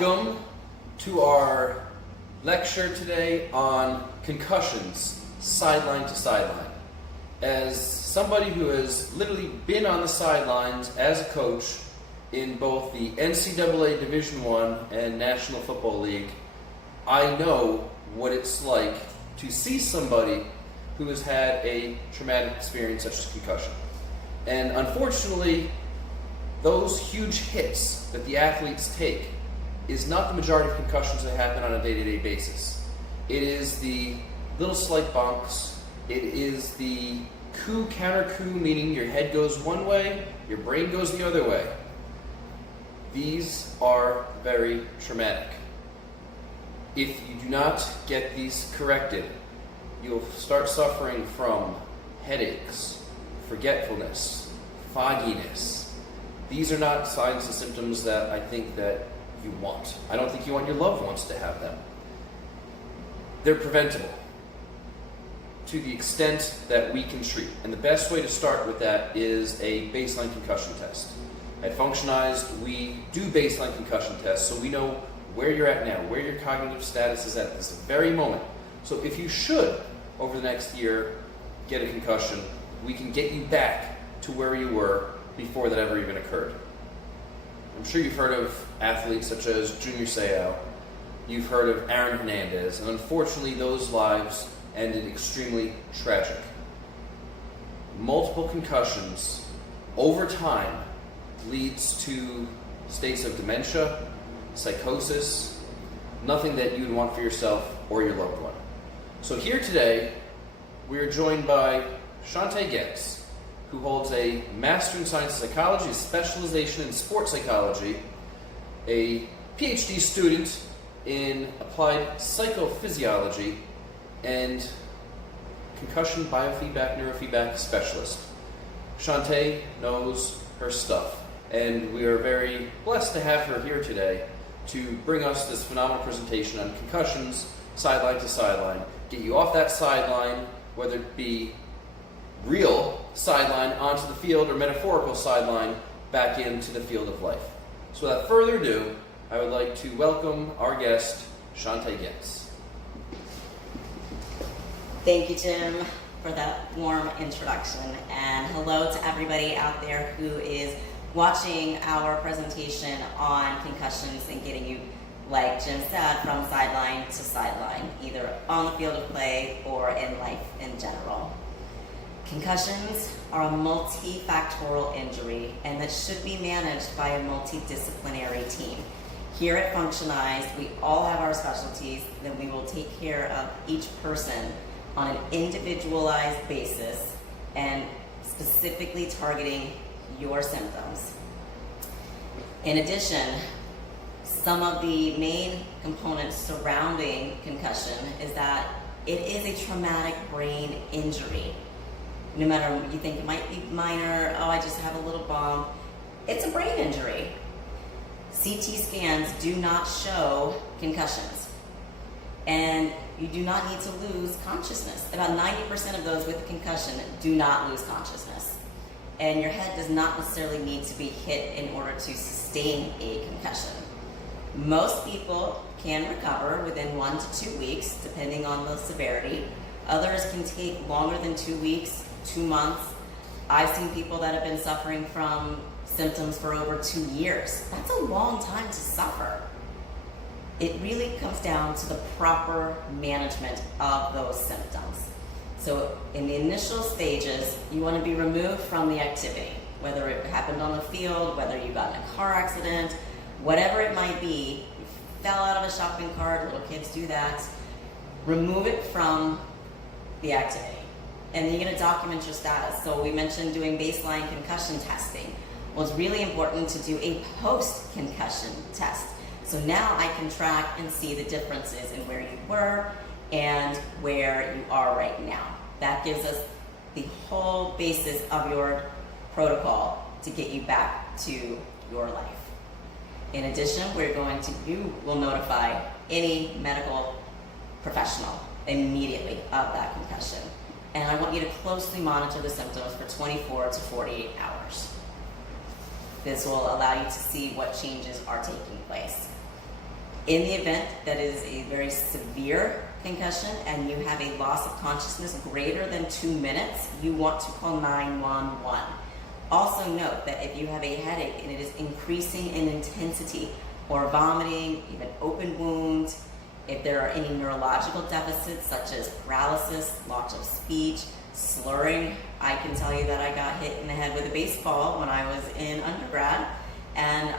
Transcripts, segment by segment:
Welcome to our lecture today on concussions, sideline to sideline. As somebody who has literally been on the sidelines as a coach in both the NCAA Division I and National Football League, I know what it's like to see somebody who has had a traumatic experience such as concussion. And unfortunately, those huge hits that the athletes take is not the majority of concussions that happen on a day-to-day basis. It is the little slight bonks. It is the coup counter coup, meaning your head goes one way, your brain goes the other way. These are very traumatic. If you do not get these corrected, you'll start suffering from headaches, forgetfulness, fogginess. These are not signs and symptoms that I think that you want. I don't think you want your loved ones to have them. They're preventable to the extent that we can treat. And the best way to start with that is a baseline concussion test. At Functionized, we do baseline concussion tests so we know where you're at now, where your cognitive status is at this very moment. So if you should, over the next year, get a concussion, we can get you back to where you were before that ever even occurred. I'm sure you've heard of athletes such as Junior Seau. You've heard of Aaron Hernandez, and unfortunately those lives ended extremely tragic. Multiple concussions over time leads to states of dementia, psychosis, nothing that you would want for yourself or your loved one. So here today, we are joined by Chantea Goetz, who holds a Master in Science Psychology, a specialization in sports psychology, a PhD student in applied psychophysiology, and concussion biofeedback, neurofeedback specialist. Chantea knows her stuff, and we are very blessed to have her here today to bring us this phenomenal presentation on concussions, sideline to sideline, get you off that sideline, whether it be real sideline onto the field or metaphorical sideline back into the field of life. So without further ado, I would like to welcome our guest, Chantea Goetz. Thank you, Jim, for that warm introduction, and hello to everybody out there who is watching our presentation on concussions and getting you, like Jim said, from sideline to sideline, either on the field of play or in life in general. Concussions are a multifactorial injury, and that should be managed by a multidisciplinary team. Here at Functionized, we all have our specialties, then we will take care of each person on an individualized basis and specifically targeting your symptoms. In addition, some of the main components surrounding concussion is that it is a traumatic brain injury. No matter what you think it might be minor, oh, I just have a little bump, it's a brain injury. CT scans do not show concussions, and you do not need to lose consciousness. About 90% of those with a concussion do not lose consciousness, and your head does not necessarily need to be hit in order to sustain a concussion. Most people can recover within 1 to 2 weeks, depending on the severity. Others can take longer than 2 weeks, 2 months. I've seen people that have been suffering from symptoms for over 2 years. That's a long time to suffer. It really comes down to the proper management of those symptoms. So in the initial stages, you want to be removed from the activity, whether it happened on the field, whether you got in a car accident, whatever it might be. You fell out of a shopping cart, little kids do that. Remove it from the activity. And then you're going to document your status. So we mentioned doing baseline concussion testing. Well, it's really important to do a post-concussion test. So now I can track and see the differences in where you were and where you are right now. That gives us the whole basis of your protocol to get you back to your life. In addition, you will notify any medical professional immediately of that concussion. And I want you to closely monitor the symptoms for 24 to 48 hours. This will allow you to see what changes are taking place. In the event that it is a very severe concussion and you have a loss of consciousness greater than 2 minutes, you want to call 911. Also note that if you have a headache and it is increasing in intensity, or vomiting, even open wounds, if there are any neurological deficits such as paralysis, loss of speech, slurring. I can tell you that I got hit in the head with a baseball when I was in undergrad, and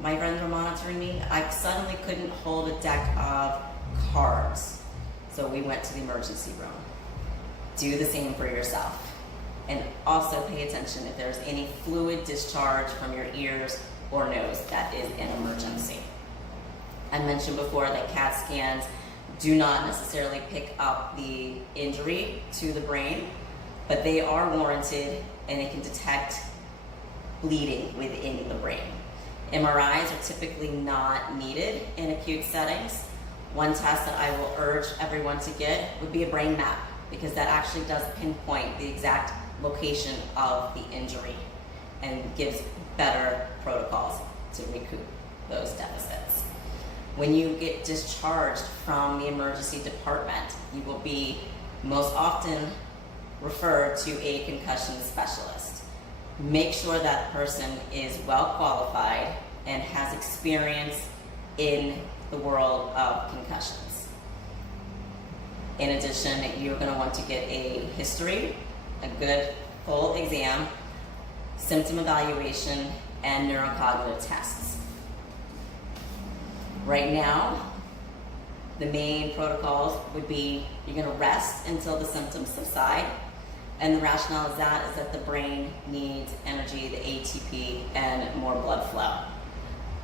my friends were monitoring me. I suddenly couldn't hold a deck of cards, so we went to the emergency room. Do the same for yourself. And also pay attention if there's any fluid discharge from your ears or nose. That is an emergency. I mentioned before that CAT scans do not necessarily pick up the injury to the brain, but they are warranted and it can detect bleeding within the brain. MRIs are typically not needed in acute settings. One test that I will urge everyone to get would be a brain map, because that actually does pinpoint the exact location of the injury and gives better protocols to recoup those deficits. When you get discharged from the emergency department, you will be most often referred to a concussion specialist. Make sure that person is well qualified and has experience in the world of concussions. In addition, you're going to want to get a history, a good full exam, symptom evaluation, and neurocognitive tests. Right now, the main protocols would be you're going to rest until the symptoms subside, and the rationale is that the brain needs energy, the ATP, and more blood flow.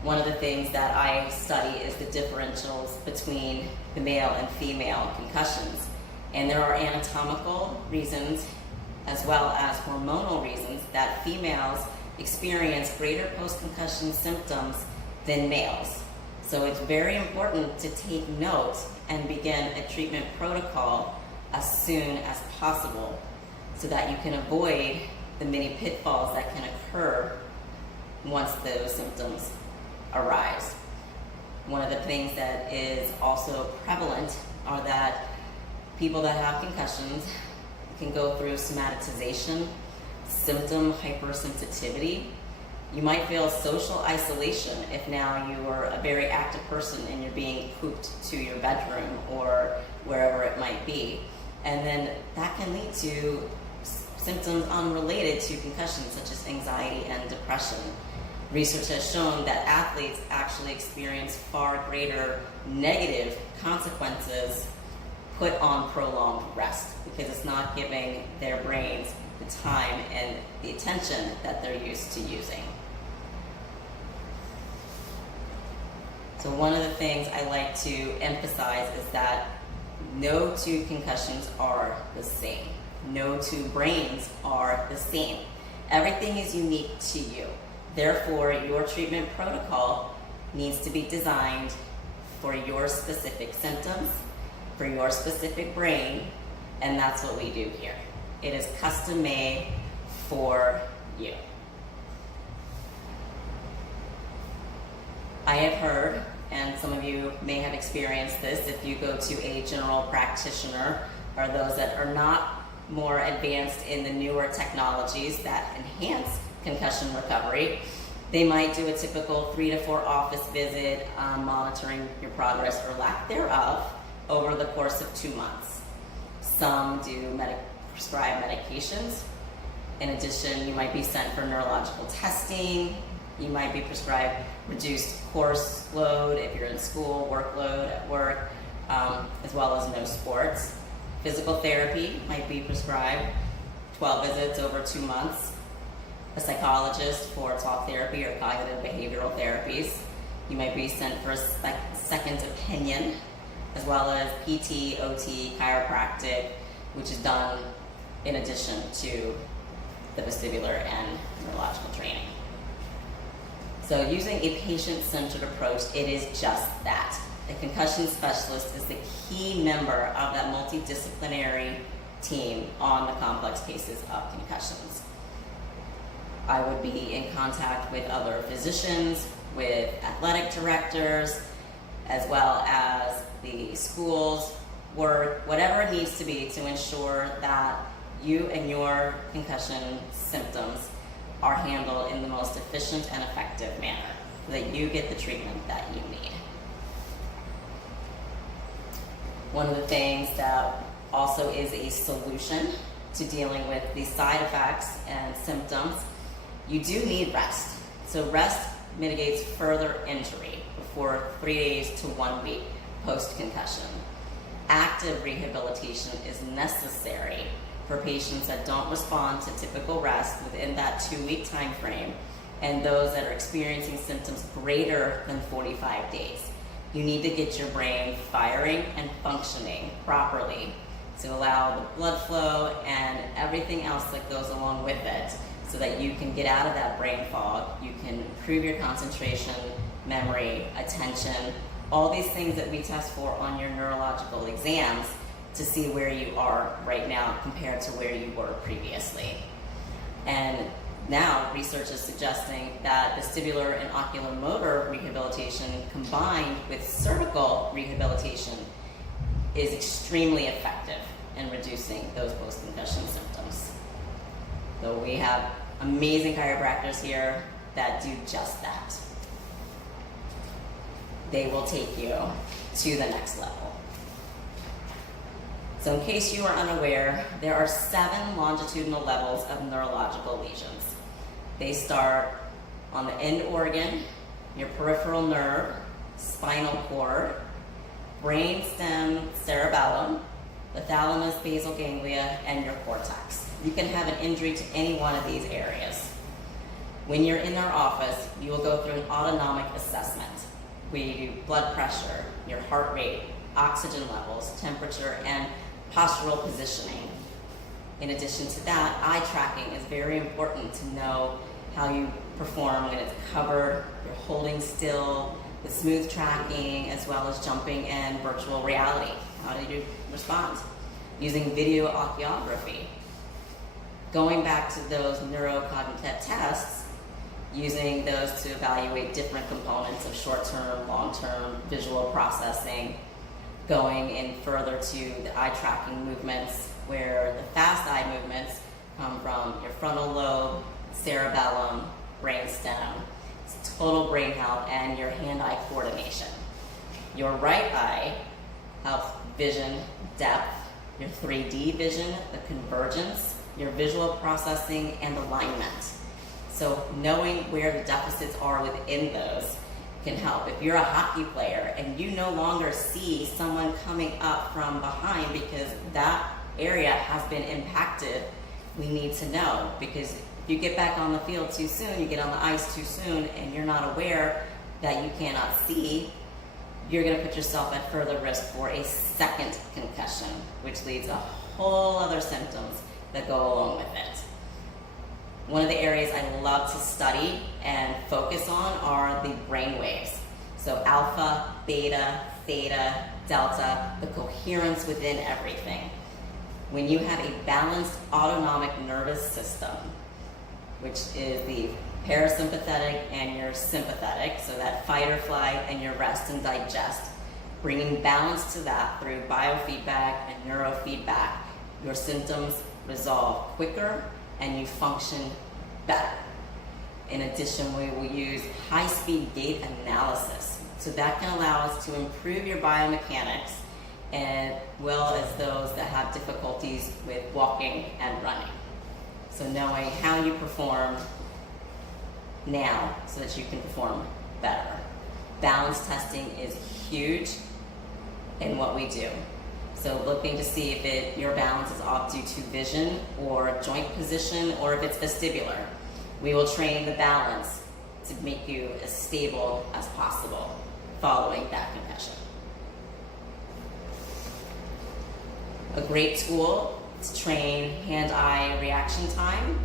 One of the things that I study is the differentials between the male and female concussions, and there are anatomical reasons as well as hormonal reasons that females experience greater post-concussion symptoms than males. So it's very important to take note and begin a treatment protocol as soon as possible so that you can avoid the many pitfalls that can occur once those symptoms arise. One of the things that is also prevalent are that people that have concussions can go through somatization, symptom hypersensitivity. You might feel social isolation if now you are a very active person and you're being cooped to your bedroom or wherever it might be. And then that can lead to symptoms unrelated to concussions, such as anxiety and depression. Research has shown that athletes actually experience far greater negative consequences put on prolonged rest, because it's not giving their brains the time and the attention that they're used to using. So one of the things I like to emphasize is that no two concussions are the same. No two brains are the same. Everything is unique to you. Therefore, your treatment protocol needs to be designed for your specific symptoms, for your specific brain, and that's what we do here. It is custom made for you. I have heard, and some of you may have experienced this, if you go to a general practitioner or those that are not more advanced in the newer technologies that enhance concussion recovery, they might do a typical 3 to 4 office visit monitoring your progress or lack thereof over the course of 2 months. Some do prescribe medications. In addition, you might be sent for neurological testing. You might be prescribed reduced course load if you're in school, workload at work, as well as no sports. Physical therapy might be prescribed, 12 visits over 2 months. A psychologist for talk therapy or cognitive behavioral therapies. You might be sent for a second opinion, as well as PT, OT, chiropractic, which is done in addition to the vestibular and neurological training. So using a patient-centered approach, it is just that. The concussion specialist is the key member of that multidisciplinary team on the complex cases of concussions. I would be in contact with other physicians, with athletic directors, as well as the schools, work, whatever it needs to be to ensure that you and your concussion symptoms are handled in the most efficient and effective manner so that you get the treatment that you need. One of the things that also is a solution to dealing with the side effects and symptoms, you do need rest. So rest mitigates further injury before 3 days to 1 week post-concussion. Active rehabilitation is necessary for patients that don't respond to typical rest within that 2-week time frame and those that are experiencing symptoms greater than 45 days. You need to get your brain firing and functioning properly to allow the blood flow and everything else that goes along with it so that you can get out of that brain fog, you can improve your concentration, memory, attention, all these things that we test for on your neurological exams to see where you are right now compared to where you were previously. And now research is suggesting that vestibular and oculomotor rehabilitation combined with cervical rehabilitation is extremely effective in reducing those post-concussion symptoms. So we have amazing chiropractors here that do just that. They will take you to the next level. So in case you are unaware, there are 7 longitudinal levels of neurological lesions. They start on the end organ, your peripheral nerve, spinal cord, brainstem, cerebellum, the thalamus, basal ganglia, and your cortex. You can have an injury to any one of these areas. When you're in our office, you will go through an autonomic assessment. We do blood pressure, your heart rate, oxygen levels, temperature, and postural positioning. In addition to that, eye tracking is very important to know how you perform when it's covered, you're holding still, the smooth tracking, as well as jumping and virtual reality. How do you respond? Using video oculography. Going back to those neurocognitive tests, using those to evaluate different components of short-term, long-term visual processing, going in further to the eye tracking movements, where the fast eye movements come from your frontal lobe, cerebellum, brainstem, total brain health, and your hand-eye coordination. Your right eye helps vision depth, your 3D vision, the convergence, your visual processing, and alignment. So knowing where the deficits are within those can help. If you're a hockey player and you no longer see someone coming up from behind because that area has been impacted, we need to know, because if you get back on the field too soon, you get on the ice too soon, and you're not aware that you cannot see, you're going to put yourself at further risk for a second concussion, which leads to whole other symptoms that go along with it. One of the areas I love to study and focus on are the brain waves. So alpha, beta, theta, delta, the coherence within everything. When you have a balanced autonomic nervous system, which is the parasympathetic and your sympathetic, so that fight or flight and your rest and digest, bringing balance to that through biofeedback and neurofeedback, your symptoms resolve quicker and you function better. In addition, we will use high-speed gait analysis. So that can allow us to improve your biomechanics as well as those that have difficulties with walking and running. So knowing how you perform now so that you can perform better. Balance testing is huge in what we do. So looking to see if your balance is off due to vision or joint position, or if it's vestibular. We will train the balance to make you as stable as possible following that concussion. A great tool to train hand-eye reaction time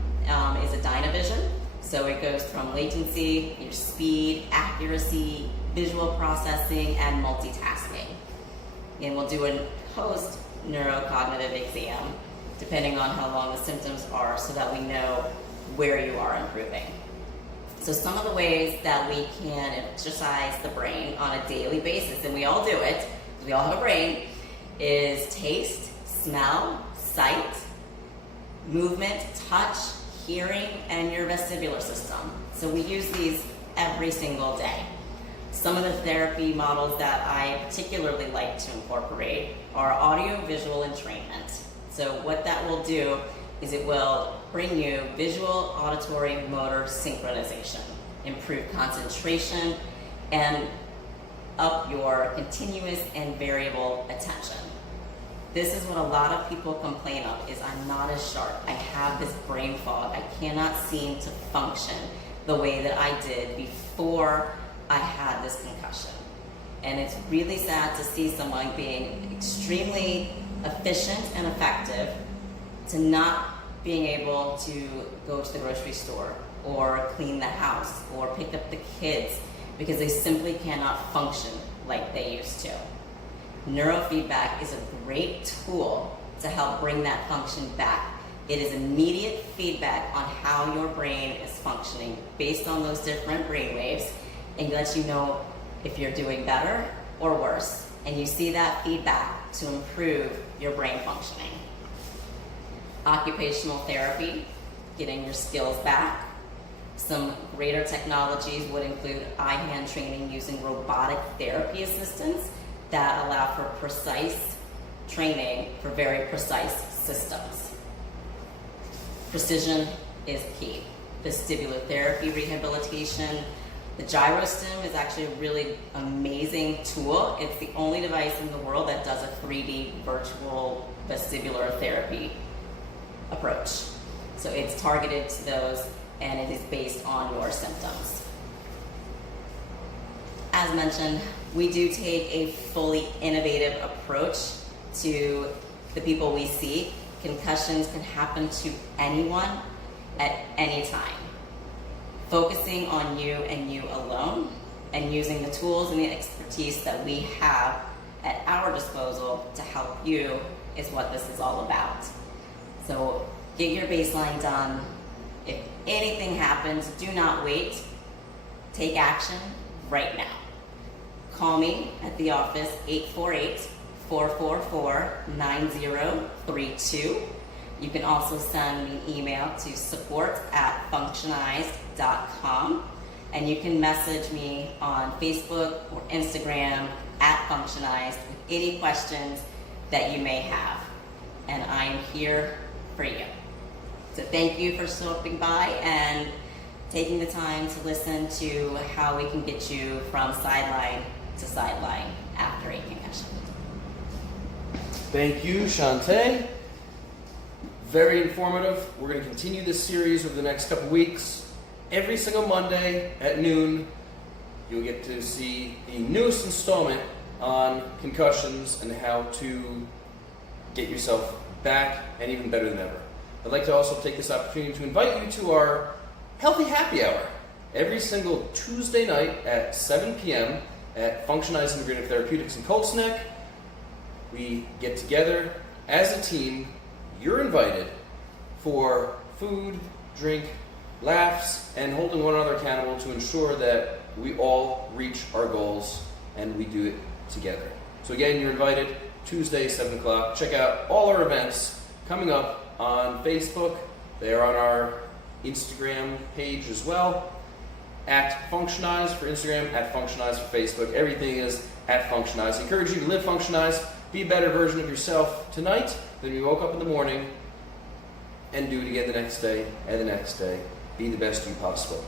is a Dynavision. So it goes from latency, your speed, accuracy, visual processing, and multitasking. And we'll do a post-neurocognitive exam depending on how long the symptoms are so that we know where you are improving. So some of the ways that we can exercise the brain on a daily basis, and we all do it, we all have a brain, is taste, smell, sight, movement, touch, hearing, and your vestibular system. So we use these every single day. Some of the therapy models that I particularly like to incorporate are audio-visual entrainment. So what that will do is it will bring you visual, auditory, motor synchronization, improve concentration, and up your continuous and variable attention. This is what a lot of people complain of, is I'm not as sharp. I have this brain fog. I cannot seem to function the way that I did before I had this concussion. And it's really sad to see someone being extremely efficient and effective to not being able to go to the grocery store or clean the house or pick up the kids because they simply cannot function like they used to. Neurofeedback is a great tool to help bring that function back. It is immediate feedback on how your brain is functioning based on those different brain waves, and lets you know if you're doing better or worse. And you see that feedback to improve your brain functioning. Occupational therapy, getting your skills back. Some greater technologies would include eye-hand training using robotic therapy assistants that allow for precise training for very precise systems. Precision is key. Vestibular therapy rehabilitation. The gyrostim is actually a really amazing tool. It's the only device in the world that does a 3D virtual vestibular therapy approach. So it's targeted to those, and it is based on your symptoms. As mentioned, we do take a fully innovative approach to the people we see. Concussions can happen to anyone at any time. Focusing on you and you alone, and using the tools and the expertise that we have at our disposal to help you is what this is all about. So get your baseline done. If anything happens, do not wait. Take action right now. Call me at the office, 848-444-9032. You can also send me email to support@functionized.com, and you can message me on Facebook or Instagram @functionized with any questions that you may have, and I am here for you. So thank you for stopping by and taking the time to listen to how we can get you from sideline to sideline after a concussion. Thank you, Chantea. Very informative. We're going to continue this series over the next couple weeks. Every single Monday at noon, you'll get to see the newest installment on concussions and how to get yourself back and even better than ever. I'd like to also take this opportunity to invite you to our Healthy Happy Hour every single Tuesday night at 7 p.m. at Functionized Integrative Therapeutics in Colts Neck. We get together as a team. You're invited for food, drink, laughs, and holding one another accountable to ensure that we all reach our goals and we do it together. So again, you're invited Tuesday, 7 o'clock. Check out all our events coming up on Facebook. They are on our Instagram page as well. @Functionized for Instagram, @Functionized for Facebook. Everything is @Functionized. I encourage you to live Functionized. Be a better version of yourself tonight than you woke up in the morning, and do it again the next day and the next day. Be the best you possible.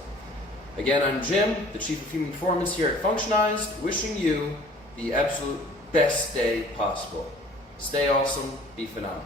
Again, I'm Jim, the Chief of Human Performance here at Functionized, wishing you the absolute best day possible. Stay awesome, be phenomenal.